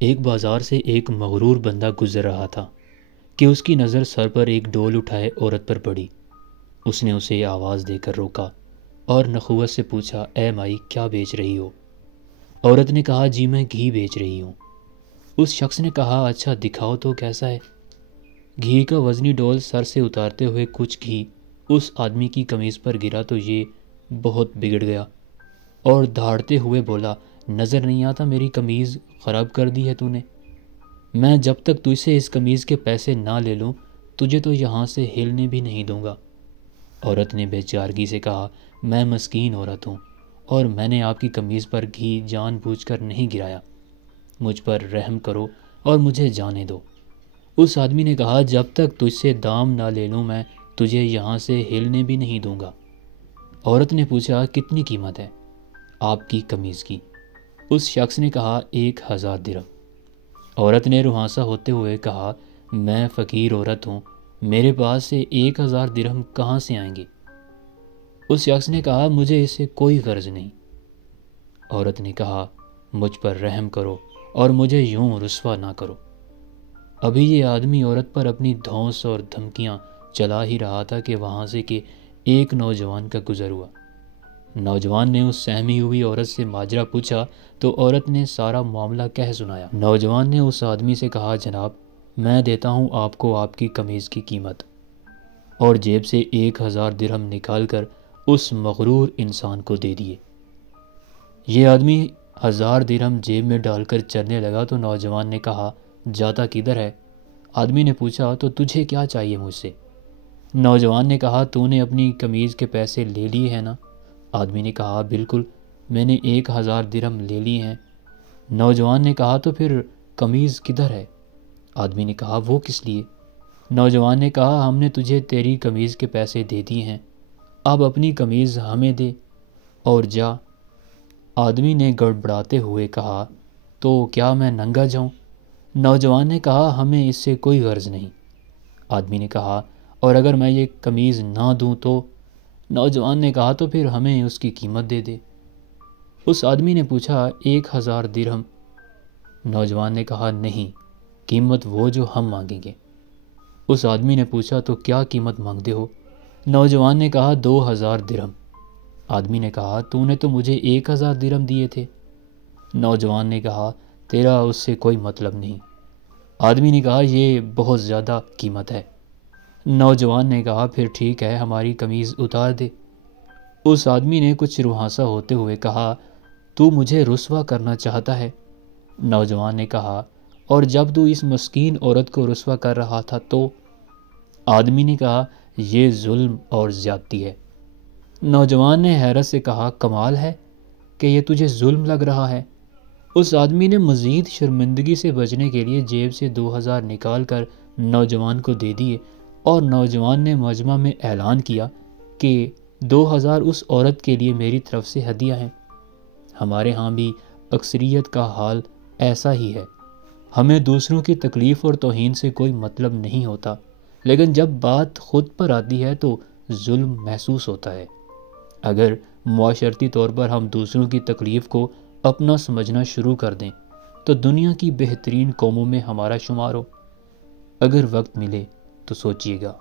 ایک بازار سے ایک مغرور بندہ گزر رہا تھا کہ اس کی نظر سر پر ایک ڈول اٹھائے عورت پر پڑی۔ اس نے اسے آواز دے کر روکا اور نخوت سے پوچھا، اے مائی، کیا بیچ رہی ہو؟ عورت نے کہا، جی میں گھی بیچ رہی ہوں۔ اس شخص نے کہا، اچھا دکھاؤ تو کیسا ہے؟ گھی کا وزنی ڈول سر سے اتارتے ہوئے کچھ گھی اس آدمی کی قمیض پر گرا تو یہ بہت بگڑ گیا اور دھاڑتے ہوئے بولا، نظر نہیں آتا میری قمیض خراب کر دی ہے تو نے؟ میں جب تک تجھ سے اس قمیض کے پیسے نہ لے لوں تجھے تو یہاں سے ہلنے بھی نہیں دوں گا۔ عورت نے بے چارگی سے کہا، میں مسکین عورت ہوں اور میں نے آپ کی قمیض پر گھی جان بوجھ کر نہیں گرایا، مجھ پر رحم کرو اور مجھے جانے دو۔ اس آدمی نے کہا، جب تک تجھ سے دام نہ لے لوں میں تجھے یہاں سے ہلنے بھی نہیں دوں گا۔ عورت نے پوچھا، کتنی قیمت ہے آپ کی قمیض کی؟ اس شخص نے کہا، 1000 درہم۔ عورت نے رہاسا ہوتے ہوئے کہا، میں فقیر عورت ہوں، میرے پاس سے 1000 درہم کہاں سے آئیں گے؟ اس شخص نے کہا، مجھے اس سے کوئی غرض نہیں۔ عورت نے کہا، مجھ پر رحم کرو اور مجھے یوں رسوا نہ کرو۔ ابھی یہ آدمی عورت پر اپنی دھونس اور دھمکیاں چلا ہی رہا تھا کہ وہاں سے کہ ایک نوجوان کا گزر ہوا۔ نوجوان نے اس سہمی ہوئی عورت سے ماجرا پوچھا تو عورت نے سارا معاملہ کہہ سنایا۔ نوجوان نے اس آدمی سے کہا، جناب میں دیتا ہوں آپ کو آپ کی قمیض کی قیمت، اور جیب سے 1000 درہم نکال کر اس مغرور انسان کو دے دیے۔ یہ آدمی 1000 درہم جیب میں ڈال کر چلنے لگا تو نوجوان نے کہا، جاتا کدھر ہے؟ آدمی نے پوچھا، تو تجھے کیا چاہیے مجھ سے؟ نوجوان نے کہا، تو نے اپنی قمیض کے پیسے لے لیے ہیں نا؟ آدمی نے کہا، بالکل، میں نے 1000 درہم لے لیے ہیں۔ نوجوان نے کہا، تو پھر قمیض کدھر ہے؟ آدمی نے کہا، وہ کس لیے؟ نوجوان نے کہا، ہم نے تجھے تیری قمیض کے پیسے دے دیے ہیں، اب اپنی قمیض ہمیں دے اور جا۔ آدمی نے گڑبڑاتے ہوئے کہا، تو کیا میں ننگا جاؤں؟ نوجوان نے کہا، ہمیں اس سے کوئی غرض نہیں۔ آدمی نے کہا، اور اگر میں یہ قمیض نہ دوں تو؟ نوجوان نے کہا، تو پھر ہمیں اس کی قیمت دے دے۔ اس آدمی نے پوچھا، 1000 درہم؟ نوجوان نے کہا، نہیں، قیمت وہ جو ہم مانگیں گے۔ اس آدمی نے پوچھا، تو کیا قیمت مانگتے ہو؟ نوجوان نے کہا، 2000 درہم۔ آدمی نے کہا، تو نے تو مجھے 1000 درہم دیے تھے۔ نوجوان نے کہا، تیرا اس سے کوئی مطلب نہیں۔ آدمی نے کہا، یہ بہت زیادہ قیمت ہے۔ نوجوان نے کہا، پھر ٹھیک ہے، ہماری قمیض اتار دے۔ اس آدمی نے کچھ رہاسا ہوتے ہوئے کہا، تو مجھے رسوا کرنا چاہتا ہے؟ نوجوان نے کہا، اور جب تو اس مسکین عورت کو رسوا کر رہا تھا تو؟ آدمی نے کہا، یہ ظلم اور زیادتی ہے۔ نوجوان نے حیرت سے کہا، کمال ہے کہ یہ تجھے ظلم لگ رہا ہے۔ اس آدمی نے مزید شرمندگی سے بچنے کے لیے جیب سے 2000 نکال کر نوجوان کو دے دیے اور نوجوان نے مجمع میں اعلان کیا کہ 2000 اس عورت کے لیے میری طرف سے ہدیہ ہیں۔ ہمارے ہاں بھی اکثریت کا حال ایسا ہی ہے، ہمیں دوسروں کی تکلیف اور توہین سے کوئی مطلب نہیں ہوتا، لیکن جب بات خود پر آتی ہے تو ظلم محسوس ہوتا ہے۔ اگر معاشرتی طور پر ہم دوسروں کی تکلیف کو اپنا سمجھنا شروع کر دیں تو دنیا کی بہترین قوموں میں ہمارا شمار ہو۔ اگر وقت ملے تو سوچیے گا۔